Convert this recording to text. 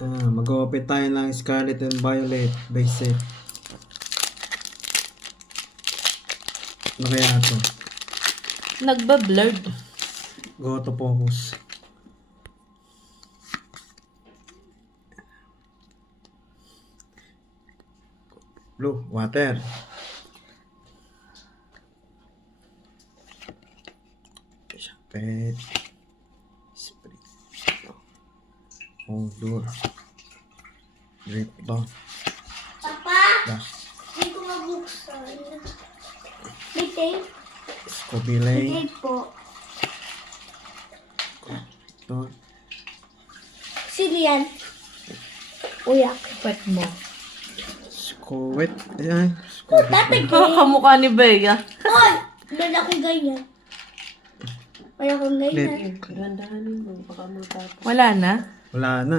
Ah, mag-open tayo ng Scarlet and Violet base set. Ano kaya ito? Nagba-blurred. Go to focus. Blue, water. Pet. Oh, door. Drip down. Papa, Dash. hindi ko mabuksan. May tape? Scooby May tape po. Door. Sino yan? Uyak. Pet mo. Scovet. Ayan. Scooby. Tatay Kakamukha ni Bea. Hoy! Meron akong ganyan. Meron akong ganyan. Let. Wala na? Wala na.